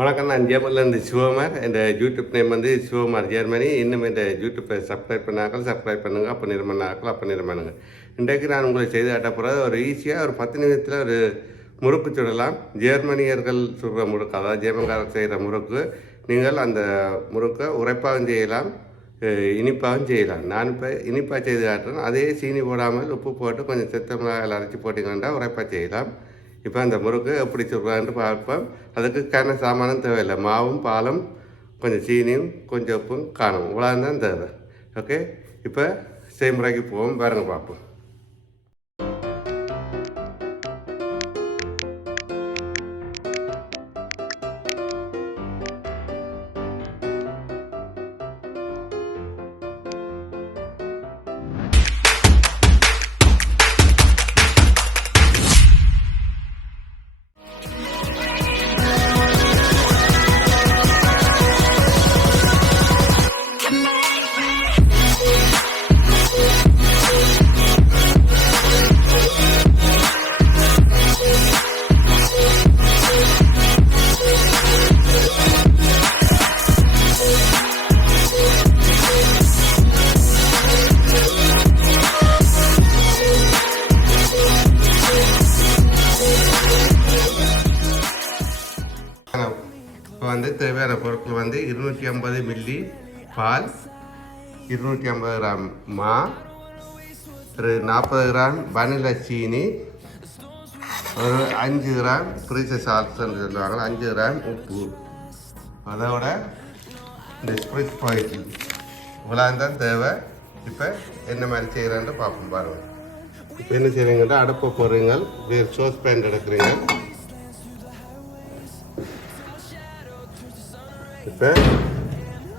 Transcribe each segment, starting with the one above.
வணக்கம், நான் ஜெர்மனிலேருந்து சிவகுமார். இந்த யூடியூப் நேம் வந்து சிவகுமார் ஜெர்மனி. இன்னும் இந்த யூடியூப்பை சப்ஸ்கிரைப் பண்ணாக்கள் சப்ஸ்கிரைப் பண்ணுங்கள், அப்போ நிர்மணாக்கள் அப்போ நிர்மணுங்க. இன்றைக்கு நான் உங்களை செய்து காட்ட போகிறது ஒரு ஈஸியாக ஒரு 10 நிமிஷத்தில் ஒரு முறுக்கு சுடலாம். ஜெர்மனியர்கள் சுடுற முறுக்கு, அதாவது ஜெர்மன்காரர் செய்கிற முறுக்கு. நீங்கள் அந்த முறுக்கை உரைப்பாகவும் செய்யலாம், இனிப்பாகவும் செய்யலாம். நான் இப்போ இனிப்பாக செய்து காட்டுறேன். அதே சீனி போடாமல் உப்பு போட்டு கொஞ்சம் சித்த மிளகாயில் அரைச்சி போட்டிங்கன்னா உரைப்பாக செய்யலாம். இப்போ அந்த முறுக்கு எப்படி சுடுறான்னு பார்ப்போம். அதுக்கு சாமானும் தேவையில்லை. மாவும் பாலும் கொஞ்சம் சீனியும் கொஞ்சம் உப்பும் காணும், இவ்வளோ தான் தேவை. ஓகே, இப்போ செய்முறைக்கு போவோம், பாருங்க பார்ப்போம். இப்போ வந்து தேவையான பொருட்கள் வந்து 250 மில்லி பால், 250 கிராம் மா, ஒரு 40 கிராம் வனிலா சீனி, ஒரு 5 கிராம் ஃப்ரீசர் சால்ட்ஸ்ன்னு சொல்லுவாங்க, 5 கிராம் உப்பு, அதோட இந்த ஸ்ப்ரிட் பாயிண்ட், இவ்வளோ தான் தேவை. இப்போ என்ன மாதிரி செய்கிறான்னு பார்ப்போம் பாருங்கள். இப்போ என்ன செய்கிறீங்கன்னா, அடுப்பை போடுறீங்க, வேறு சோஸ் பேன் எடுக்கிறீங்க. இப்போ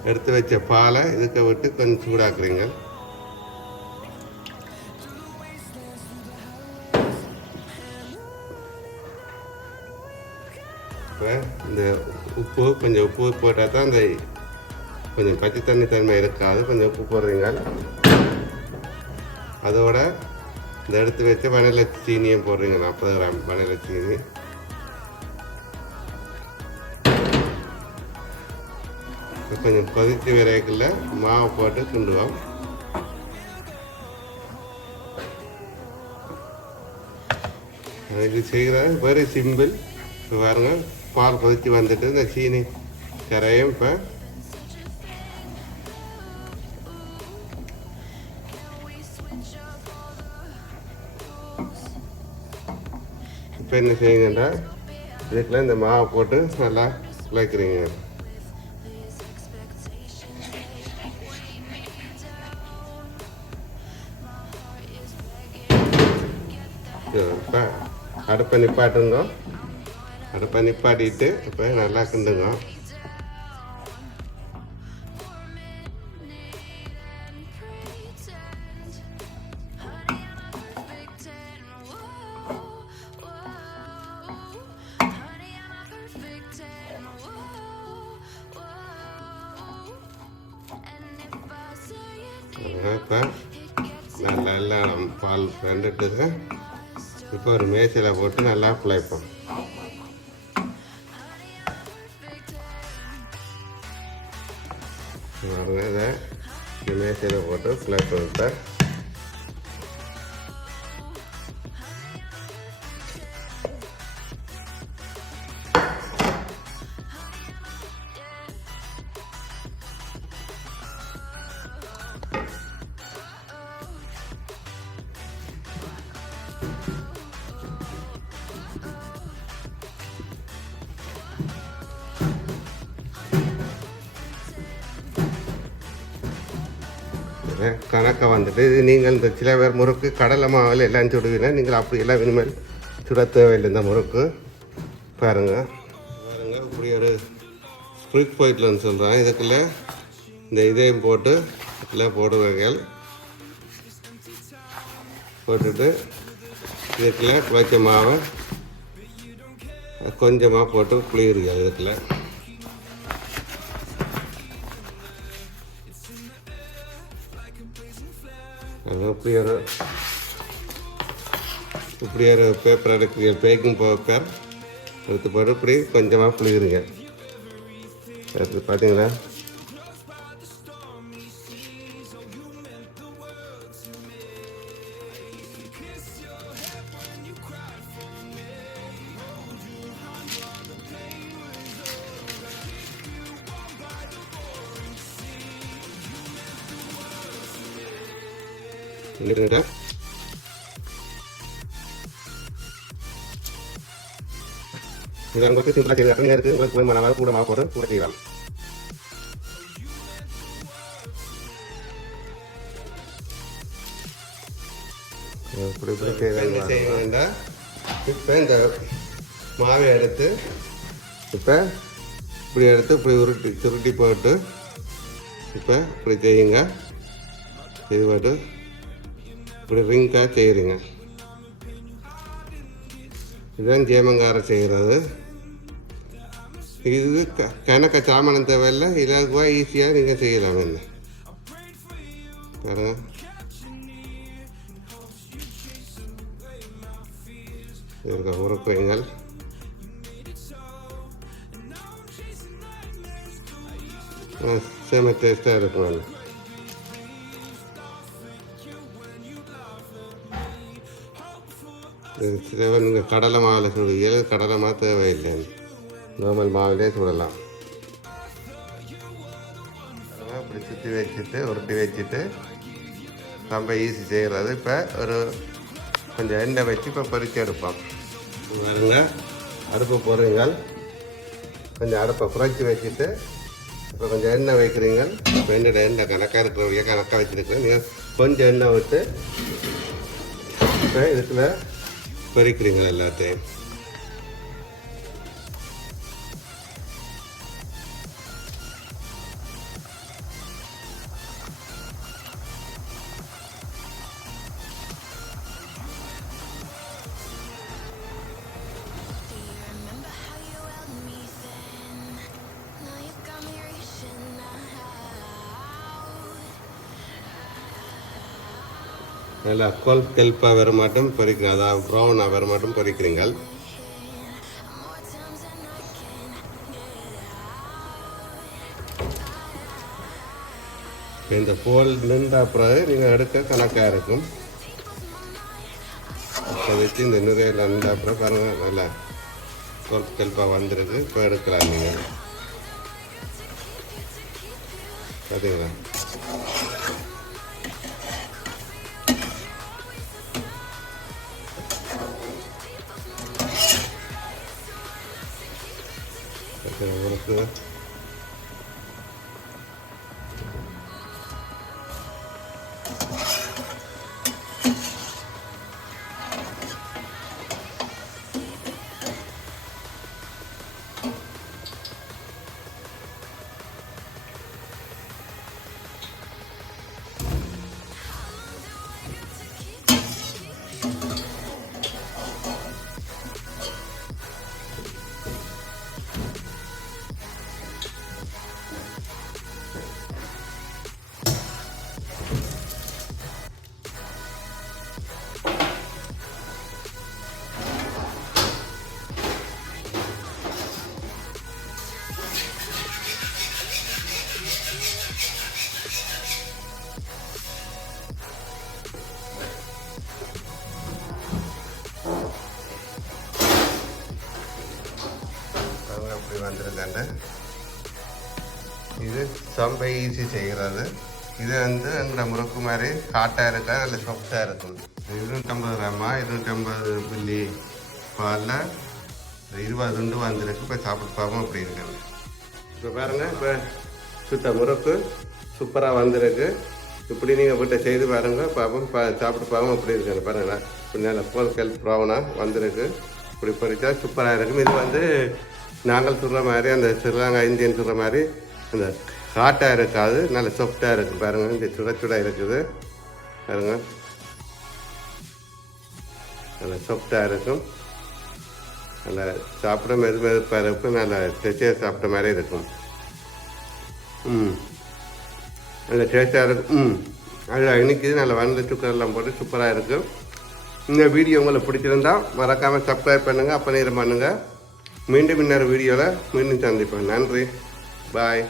எடுத்து வச்ச பாலை இதுக்கு விட்டு கொஞ்சம் சூடாக்குறீங்க. இப்போ இந்த கொஞ்சம் உப்பு போட்டால் தான் இந்த கொஞ்சம் பச்சை தன்மை இருக்காது. கொஞ்சம் உப்பு போடுறீங்க. அதோட இந்த எடுத்து வச்ச வனிலா சீனியும் போடுறீங்க, 40 கிராம் வனிலா சீனி. கொஞ்சம் கொதித்து விரைக்குள்ள மாவை போட்டு கிண்டுவோம். அதுக்கு செய்கிறது வெரி சிம்பிள். இப்போ பாருங்க, பால் கொதித்து வந்துட்டு இந்த சீனி கரையும் இப்போ என்ன செய்யுங்கன்னா, இதுக்குள்ள இந்த மாவை போட்டு நல்லா குழைக்கிறீங்க. இப்போ அடுப்பை நிப்பாட்டுங்க. அடுப்பை நிப்பாட்டிட்டு இப்போ நல்லா கிண்டுங்க. இப்போ நல்லா எல்லாம் பால் வெந்துட்டுது. இப்போ ஒரு மேசையில் போட்டு நல்லா குழைப்போம். இதை இந்த மேசையில் போட்டு குழைப்போம். இப்போ கணக்காக வந்துட்டு இது நீங்கள் இந்த சில பேர் முறுக்கு கடலை மாவில் எல்லாம் சுடுவீங்க. நீங்கள் அப்படி எல்லாம் இனிமேல் சுட தேவையில்லை. இந்த முறுக்கு பாருங்கள் இப்படி ஒரு ஸ்ப்ரிட் பாயிண்ட்லன்னு சொல்கிறேன். இதுக்குள்ளே இந்த இதையும் போட்டு எல்லாம் போடுவாங்க. போட்டுட்டு இதுக்குள்ளே குழைச்ச மாவை கொஞ்சமாக போட்டு புளியிருங்க. இதுக்குள்ளே இப்படி ஒரு பேப்பர் எடுக்கிறீங்க, பேக்கிங் பேப்பர் எடுத்து போட்டு இப்படி கொஞ்சமாக புளியுறீங்க. அது பார்த்தீங்களா? இல்லைடா இது உங்களுக்கு சிம்பிளாக செய்யலாம். நேரத்துக்கு உங்களுக்கு போய் மனமாக கூட மாவு போடுறது கூட செய்யலாம். இப்படி இப்படி செய்வாங்க. இப்போ இந்த மாவை எடுத்து இப்போ இப்படி எடுத்து இப்படி சுருட்டி போட்டு இப்போ இப்படி செய்யுங்க. இது போட்டு இப்படி ரிங்காக செய்கிறீங்க. இதுதான் ஜேமங்காரம் செய்கிறது. இது கணக்க சாமானம் தேவையில்லை, இலகுவாக ஈஸியாக நீங்கள் செய்யலாம். என்ன பாருங்க, இருக்க உருப்பைங்கள் செம டேஸ்ட்டாக இருக்கும். நீங்கள் கடலை மாவில் சுடுவீங்க, கடலை மாவு தேவையில்லை, நார்மல் மாவிலே சுடலாம். அப்படி சுற்றி வச்சுட்டு உருட்டி வச்சுட்டு ரொம்ப ஈஸி செய்கிறது. இப்போ ஒரு கொஞ்சம் எண்ணெய் வச்சு இப்போ பொரிச்சு எடுப்போம். பாருங்க, அடுப்பு போடுறீங்க, கொஞ்சம் அடுப்பை குறைச்சி வச்சுட்டு இப்போ கொஞ்சம் எண்ணெய் வைக்கிறீங்க. இப்போ எண்ணெய் கணக்காக இருக்கிறவங்க கணக்காக வச்சுருக்கிறேன். நீங்கள் கொஞ்சம் எண்ணெய் விட்டு இப்போ இதுக்குள்ள பொரிக்கிறீங்க எல்லாத்தையும். நல்லா கெல்ப்பாக வர மாட்டோம் பொரிக்கிறீங்க, அதாவது ப்ரௌனாக வர மாட்டோம் பொரிக்கிறீங்க. இந்த போல் நின்ற பிறகு நீங்கள் எடுக்க கணக்காக இருக்கும். இப்போ வச்சு இந்த நிறையில் நின்ற அப்புறம் பாருங்கள், நல்லா கெல்ப்பாக வந்துருக்கு. இப்போ எடுக்கலாம் நீங்கள், பார்த்தீங்களா? உங்களுக்கு வந்துருக்காங்க. இது ரொம்ப ஈஸி செய்கிறது. இது வந்து எங்களோட முறுக்கு மாதிரி ஹாட்டாக இருக்கா, அதில் சாஃப்டாக இருக்கும். 250 கிராமா 250 மில்லி பாலில் 20 துண்டு வந்துருக்கு. இப்போ சாப்பிட்டு பார்ப்போம் அப்படி இருக்காங்க. இப்போ பாருங்கள், இப்போ சுத்த முறுக்கு சூப்பராக வந்திருக்கு. இப்படி நீங்கள் வீட்டை செய்து பாருங்கள், பார்ப்போம் சாப்பிட்டு பார்ப்போம் அப்படி இருக்காங்க. பாருங்களேன், இப்படி நல்ல போல் ப்ரௌனாக வந்திருக்கு. இப்படி பொறிச்சா சூப்பராக இருக்கும். இது வந்து நாங்கள் சொல்கிற மாதிரி அந்த ஸ்ரீலங்கா இந்தியன் சொல்கிற மாதிரி அந்த ஹாட்டாக இருக்காது, நல்ல சாஃப்டாக இருக்குது. பாருங்கள், இந்த சுட இருக்குது பாருங்கள், நல்ல சாஃப்டாக இருக்கும். நல்லா சாப்பிட மெதுப்பாக இருக்கும், நல்லா டேஸ்டாக சாப்பிட்ட மாதிரி இருக்கும். நல்ல டேஸ்ட்டாக இருக்கும். அதில் இன்றைக்கி நல்ல வந்த சுக்கரெல்லாம் போட்டு சூப்பராக இருக்கும். இந்த வீடியோ உங்களுக்கு பிடிச்சிருந்தா மறக்காமல் சப்ஸ்கிரைப் பண்ணுங்கள், அப்போ நேரம் பண்ணுங்கள். மீண்டும் இன்னொரு வீடியோவில் மீண்டும் சந்திப்போம். நன்றி. பாய்.